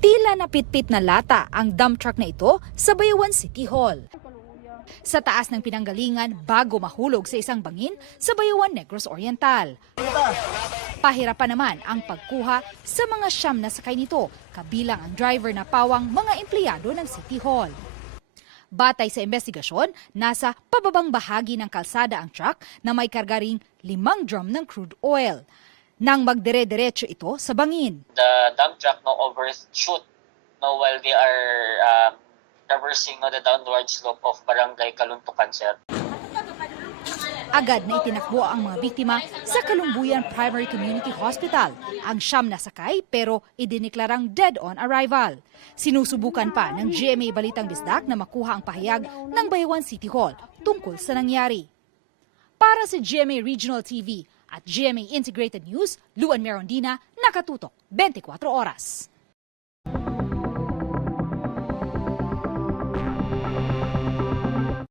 Tila napitpit na lata ang dump truck na ito sa Bayawan City Hall. Sa taas ng pinanggalingan bago mahulog sa isang bangin sa Bayawan, Negros Oriental. Pahirapan naman ang pagkuha sa mga siyam na sakay nito, kabilang ang driver na pawang mga empleyado ng City Hall. Batay sa investigasyon, nasa pababang bahagi ng kalsada ang truck na may karga ring 5 drum ng crude oil. Nang magdire-diretso ito sa bangin. The dump truck overshoot while they are traversing the downward slope of Barangay Kaluntukan, sir. Agad na itinakbo ang mga biktima sa Kalumbuyan Primary Community Hospital. Ang siyam na sakay pero idiniklarang dead on arrival. Sinusubukan pa ng GMA Balitang Bisdak na makuha ang pahayag ng Bayawan City Hall tungkol sa nangyari. Para sa GMA Regional TV at GMA Integrated News, Luan Merondina, nakatutok 24 oras.